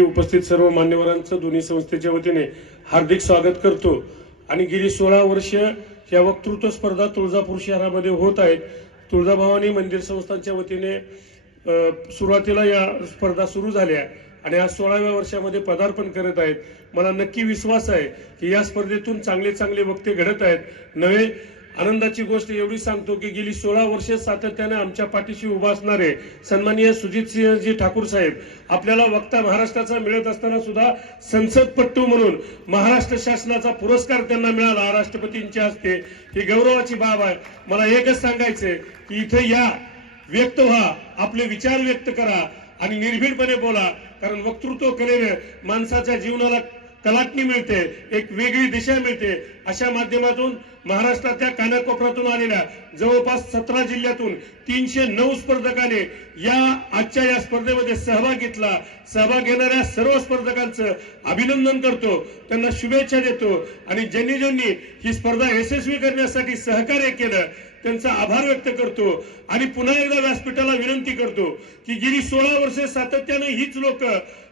उपस्थित सर्व मान्यवरांचं दोन्ही संस्थेच्या वतीने हार्दिक स्वागत करतो। आणि गेली 16 वर्ष या वक्तृत्व स्पर्धा तुळजापूर शहरामध्ये होत आहेत। तुळजाभवानी मंदिर संस्थांच्या वतीने सुरुवातीला या स्पर्धा सुरू झाल्या आणि आज 16व्या वर्षामध्ये पदार्पण करत आहेत। मला नक्की विश्वास आहे की या स्पर्धेतून चांगले चांगले वक्ते घडत आहेत। नवे आनंदाची गोष्ट एवढी सांगतो की गेली 16 वर्षे सातत्याने आमच्या पाठीशी उभा असणारे सन्माननीय सुजितसिंहजी ठाकूर साहेब आपल्याला वक्ता महाराष्ट्राचा मिळत असताना सुद्धा संसदपट्टू म्हणून महाराष्ट्र शासनाचा पुरस्कार त्यांना मिळाला राष्ट्रपतींच्या हस्ते। ही गौरवाची बाब आहे। मला एकच सांगायचंय की इथे या व्यक्त व्हा, आपले विचार व्यक्त करा आणि निर्भीडपणे बोला, कारण वक्तृत्व कलेने माणसाच्या जीवनाला कलाटणी मिळते, एक वेगळी दिशा मिळते। अशा माध्यमातून महाराष्ट्राच्या कानाकोपऱ्यातून आलेल्या जवळपास 17 जिल्ह्यातून 309 स्पर्धकांनी आजच्या या स्पर्धेमध्ये सहभाग घेतला। सहभाग घेणाऱ्या सर्व स्पर्धकांचं अभिनंदन करतो, त्यांना शुभेच्छा देतो आणि ज्यांनी ही स्पर्धा यशस्वी करण्यासाठी सहकार्य केलं त्यांचा आभार व्यक्त करतो। आणि पुन्हा एकदा व्यासपीठाला विनंती करतो की गेली 16 वर्षे सातत्याने हीच लोक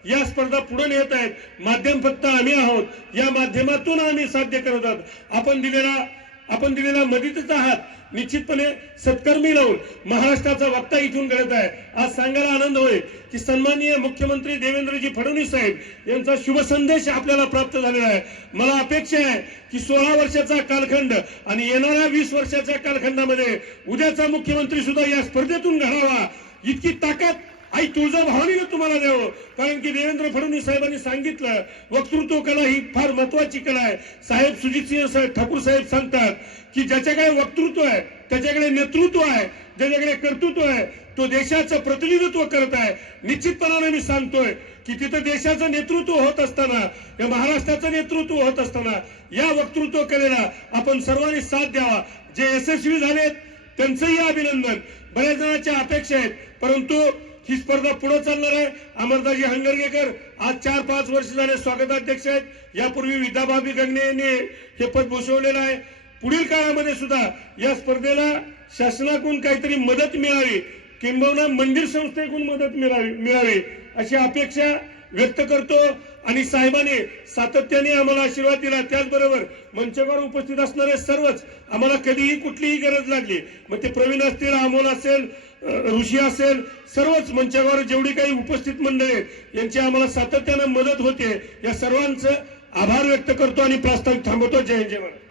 या स्पर्धा पुढे नेत आहेत। माध्यम फक्त आम्ही आहोत, या माध्यमातून आम्ही साध्य करत आहोत। आपण दिलेला मदतीचा हात निश्चितपणे सत्कर्मी लावून महाराष्ट्राचा वक्ता इथून घडत आहे। आज सांगायला आनंद होईल की सन्माननीय मुख्यमंत्री देवेंद्रजी फडणवीस साहेब यांचा शुभ संदेश आपल्याला प्राप्त झालेला आहे। मला अपेक्षा आहे की 16 वर्षाचा कालखंड आणि येणाऱ्या 20 वर्षाच्या कालखंडामध्ये उद्याचा मुख्यमंत्री सुद्धा या स्पर्धेतून घडावा, इतकी ताकद आई तुळजाभवानीने तुम्हाला द्यावं। कारण की देवेंद्र फडणवीस साहेबांनी सांगितलं वक्तृत्व कला ही फार महत्वाची कला आहे। साहेब सुजितसिंह साहेब ठाकूर साहेब सांगतात की ज्याच्याकडे वक्तृत्व आहे त्याच्याकडे नेतृत्व आहे, ज्याच्याकडे कर्तृत्व आहे तो देशाचं प्रतिनिधित्व करत आहे। निश्चितपणाने मी सांगतोय की तिथे देशाचं नेतृत्व होत असताना, या महाराष्ट्राचं नेतृत्व होत असताना या वक्तृत्व कलेला आपण सर्वांनी साथ द्यावा। जे यशस्वी झालेत त्यांचंही अभिनंदन। बऱ्याच जणांच्या अपेक्षा आहेत, परंतु ही स्पर्धा पुढे चालणार आहे। अमरदाजी हंगरगेकर आज 4-5 वर्ष झाले स्वागताध्यक्ष आहेत। यापूर्वी विद्याभाभी गंगणे यांनी हे पद भूषवलेलं आहे। पुढील काळामध्ये सुद्धा या स्पर्धेला शासनाकडून काहीतरी मदत मिळावी, किंबहुना मंदिर संस्थेकडून मदत मिळावी अशी अपेक्षा व्यक्त करतो। आणि साहेबांनी सातत्याने आम्हाला आशीर्वाद दिला, त्याचबरोबर मंचावर उपस्थित असणारे सर्वच आम्हाला कधीही कुठलीही गरज लागली, मग ते प्रवीण असतील, अमोल असेल, ऋषी असेल, सर्वच मंचावर जेवढी काही उपस्थित मंडळी यांची आम्हाला सातत्याने मदत होते। या सर्वांचं आभार व्यक्त करतो आणि प्रास्ताविक थांबवतो। जय जय महाराज।